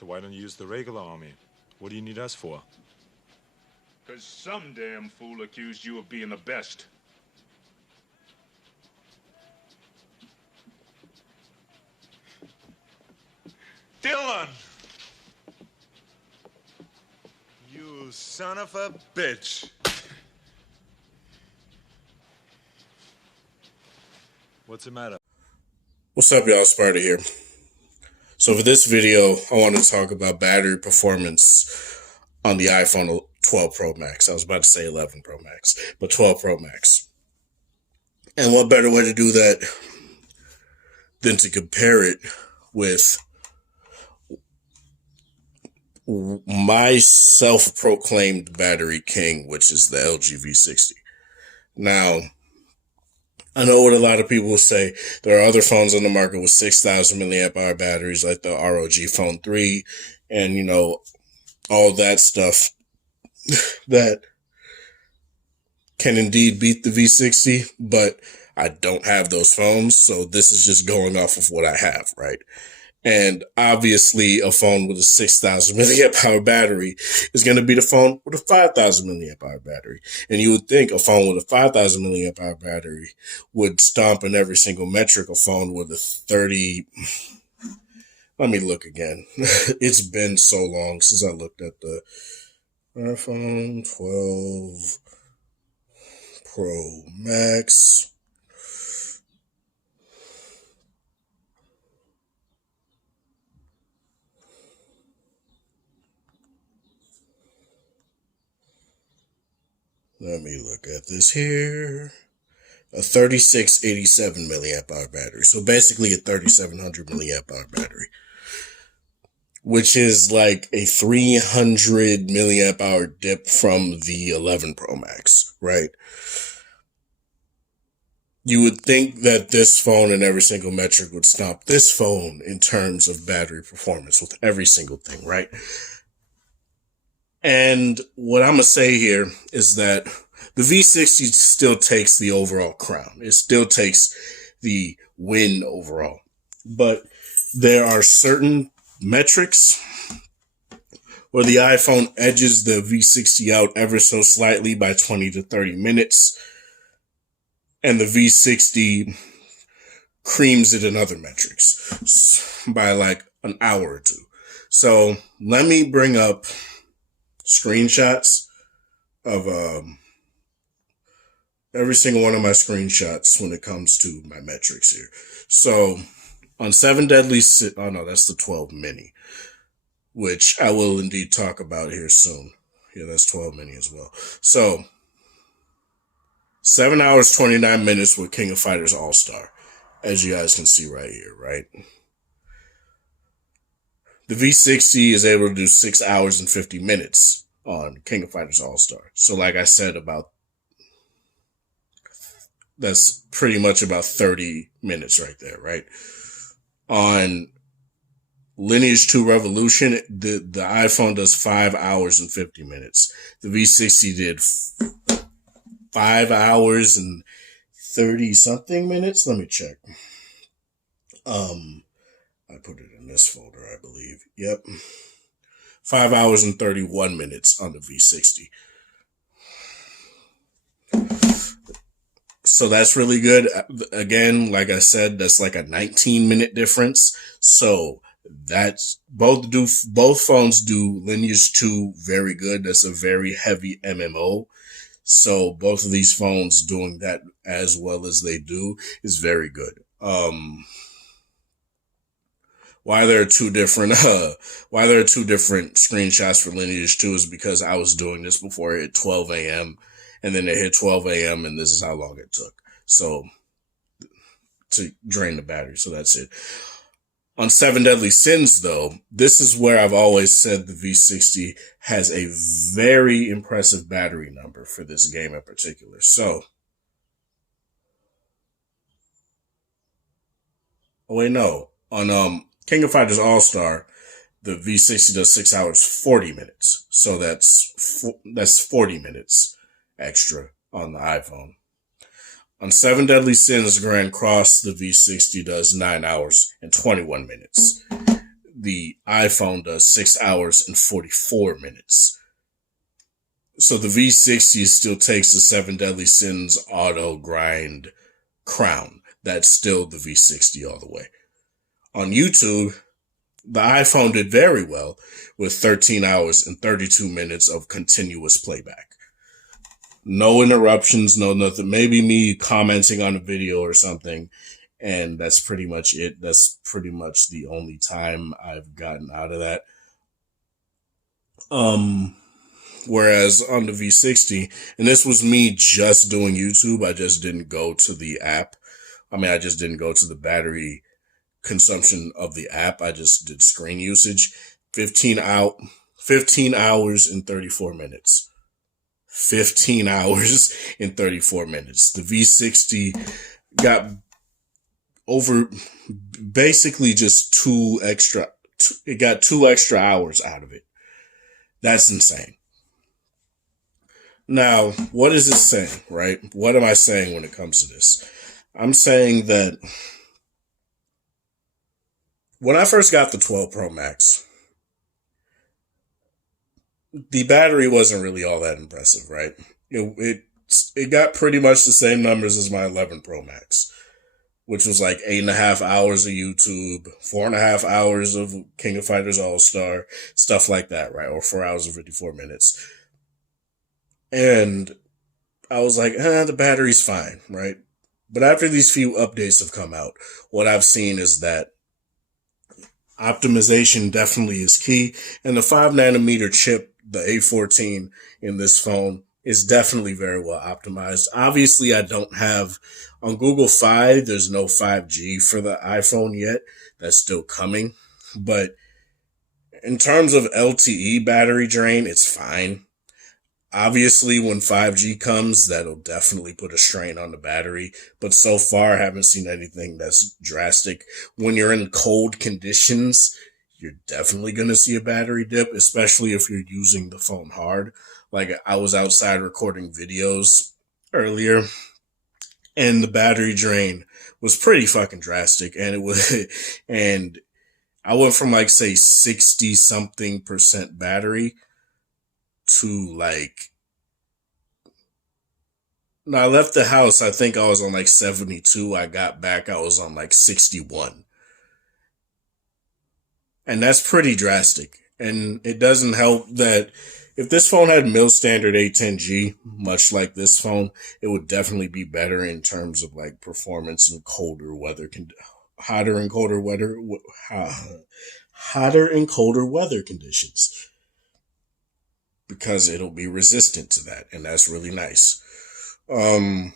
So why don't you use the regular army? What do you need us for? Because some damn fool accused you of being the best. Dylan! You son of a bitch. What's the matter? What's up, y'all? Sparta here. So for this video, I want to talk about battery performance on the iPhone 12 Pro Max. I was about to say 11 Pro Max, but 12 Pro Max. And what better way to do that than to compare it with my self-proclaimed battery king, which is the LG V60. Now, I know what a lot of people will say. There are other phones on the market with 6,000 milliamp hour batteries, like the ROG Phone 3, and, you know, all that stuff that can indeed beat the V60, but I don't have those phones, so this is just going off of what I have, right? And obviously, a phone with a 6,000 milliamp hour battery is going to beat a phone with a 5,000 milliamp hour battery. And you would think a phone with a 5,000 milliamp hour battery would stomp in every single metric a phone with a 30. Let me look again. It's been so long since I looked at the iPhone 12 Pro Max. Let me look at this here. A 3687 milliamp hour battery. So basically a 3700 milliamp hour battery, which is like a 300 milliamp hour dip from the 11 Pro Max, right? You would think that this phone in every single metric would stomp this phone in terms of battery performance with every single thing, right? And what I'm going to say here is that the V60 still takes the overall crown. It still takes the win overall. But there are certain metrics where the iPhone edges the V60 out ever so slightly by 20 to 30 minutes. And the V60 creams it in other metrics by like an hour or two. So let me bring up screenshots of every single one of my screenshots when it comes to my metrics here. So on 7 Deadly Sins, oh no, that's the 12 mini, which I will indeed talk about here soon. Yeah, that's 12 mini as well. So 7 hours, 29 minutes with King of Fighters All-Star, as you guys can see right here, right? The V60 is able to do 6 hours and 50 minutes on King of Fighters All-Star. So like I said, that's pretty much about 30 minutes right there, right? On Lineage 2 Revolution, the iPhone does 5 hours and 50 minutes. The V60 did 5 hours and 30 something minutes. Let me check. I put it in this folder, I believe. Yep. 5 hours and 31 minutes on the V60. So that's really good. Again, like I said, that's like a 19-minute difference. So that's both phones do Lineage 2 very good. That's a very heavy MMO. So both of these phones doing that as well as they do is very good. Why there are two different screenshots for Lineage 2 is because I was doing this before it hit 12 a.m. and then it hit 12 a.m. and this is how long it took. So to drain the battery. So that's it. On 7 Deadly Sins, though, this is where I've always said the V60 has a very impressive battery number for this game in particular. So, oh wait, no. On King of Fighters All-Star, the V60 does 6 hours, 40 minutes. So that's 40 minutes extra on the iPhone. On 7 Deadly Sins Grand Cross, the V60 does 9 hours and 21 minutes. the iPhone does 6 hours and 44 minutes. So the V60 still takes the 7 Deadly Sins auto grind crown. That's still the V60 all the way. On YouTube, the iPhone did very well with 13 hours and 32 minutes of continuous playback. No interruptions, no nothing. Maybe me commenting on a video or something, and that's pretty much it. That's pretty much the only time I've gotten out of that. Whereas on the V60, and this was me just doing YouTube, I just didn't go to the app. I just didn't go to the battery consumption of the app. I just did screen usage. 15 hours and 34 minutes. 15 hours and 34 minutes. The V60 got over basically just 2 extra hours out of it. That's insane. Now, what is this saying, right? What am I saying when it comes to this? I'm saying that when I first got the 12 Pro Max, the battery wasn't really all that impressive, right? It got pretty much the same numbers as my 11 Pro Max, which was like 8.5 hours of YouTube, 4.5 hours of King of Fighters All-Star, stuff like that, right? Or 4 hours and 54 minutes. And I was like, the battery's fine, right? But after these few updates have come out, what I've seen is that optimization definitely is key. And the 5nm chip, the A14 in this phone, is definitely very well optimized. Obviously, I don't have, on Google Fi, there's no 5G for the iPhone yet. That's still coming. But in terms of LTE battery drain, it's fine. Obviously, when 5G comes, that'll definitely put a strain on the battery. But so far, I haven't seen anything that's drastic. When you're in cold conditions, you're definitely going to see a battery dip, especially if you're using the phone hard. Like, I was outside recording videos earlier, and the battery drain was pretty fucking drastic. And I went from like, say, 60 something % battery to like, no, I left the house, I think I was on like 72. I got back, I was on like 61. And that's pretty drastic. And it doesn't help that if this phone had mil standard A10G, much like this phone, it would definitely be better in terms of like performance in colder weather, hotter and colder weather conditions. Because it'll be resistant to that, and that's really nice. Overall,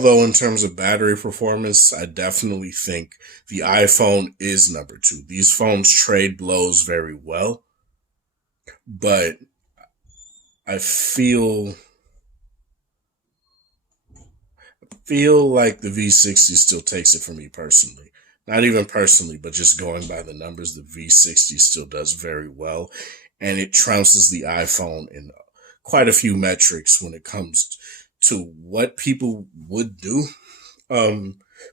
though, in terms of battery performance, I definitely think the iPhone is number 2. These phones trade blows very well, but I feel like the V60 still takes it for me personally. Not even personally, but just going by the numbers, the V60 still does very well. And it trounces the iPhone in quite a few metrics when it comes to what people would do.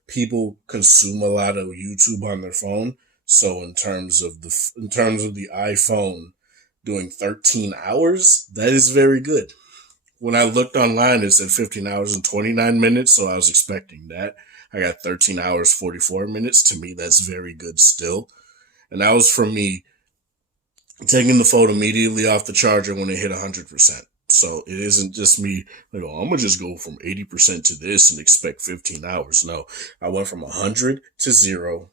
People consume a lot of YouTube on their phone. So in terms of the iPhone doing 13 hours, that is very good. When I looked online, it said 15 hours and 29 minutes. So I was expecting that. I got 13 hours, 44 minutes. To me, that's very good still. And that was from me taking the phone immediately off the charger when it hit 100%. So it isn't just me like, oh, I'm going to just go from 80% to this and expect 15 hours. No, I went from 100 to 0,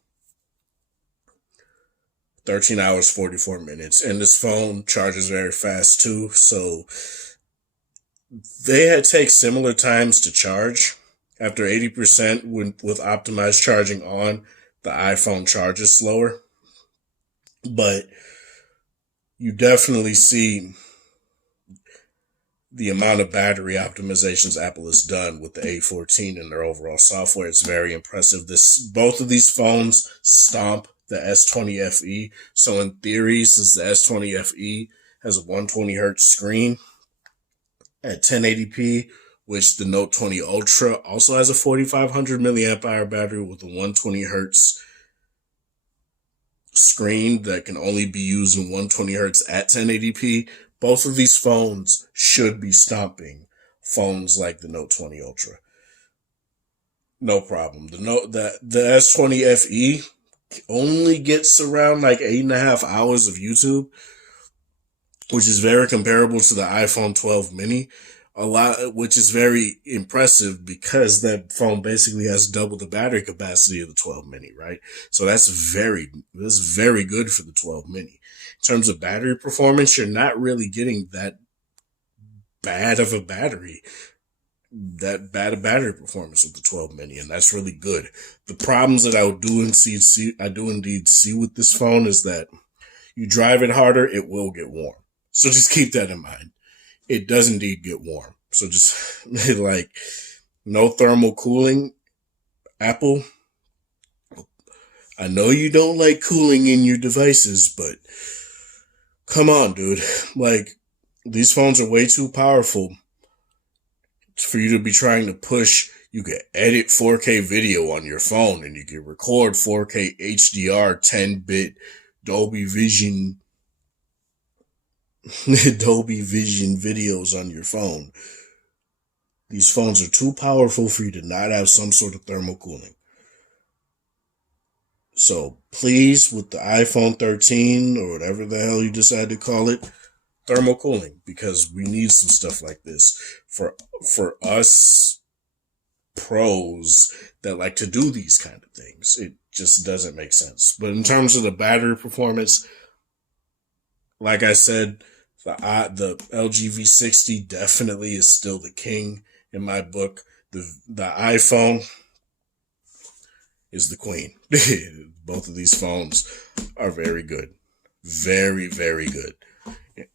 13 hours, 44 minutes. And this phone charges very fast too. So they take similar times to charge. After 80% with optimized charging on, the iPhone charges slower. But you definitely see the amount of battery optimizations Apple has done with the A14 and their overall software. It's very impressive. Both of these phones stomp the S20 FE. So in theory, since the S20 FE has a 120 hertz screen at 1080p, which the Note 20 Ultra also has a 4500 milliamp hour battery with a 120 hertz screen that can only be used in 120 hertz at 1080p, both of these phones should be stomping phones like the Note 20 Ultra. No problem. The S20 FE only gets around like 8.5 hours of YouTube, which is very comparable to the iPhone 12 mini. Which is very impressive because that phone basically has double the battery capacity of the 12 mini, right? So that's very good for the 12 mini. In terms of battery performance, you're not really getting that bad of a battery performance with the 12 mini, and that's really good. The problems that I do indeed see with this phone is that you drive it harder, it will get warm. So just keep that in mind. It does indeed get warm. So just like no thermal cooling. Apple, I know you don't like cooling in your devices, but come on, dude. Like, these phones are way too powerful for you to be trying to push. You can edit 4K video on your phone, and you can record 4K HDR 10-bit Dolby Vision videos on your phone. These phones are too powerful for you to not have some sort of thermal cooling. So please, with the iPhone 13 or whatever the hell you decide to call it, thermal cooling, because we need some stuff like this for us pros that like to do these kind of things. It just doesn't make sense. But in terms of the battery performance, like I said, the LG V60 definitely is still the king in my book. The iPhone is the queen. Both of these phones are very good. Very, very good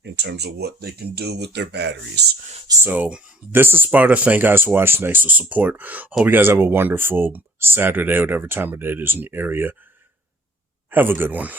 in terms of what they can do with their batteries. So this is Sparta. Thank you guys for watching. Thanks for support. Hope you guys have a wonderful Saturday, whatever time of day it is in the area. Have a good one.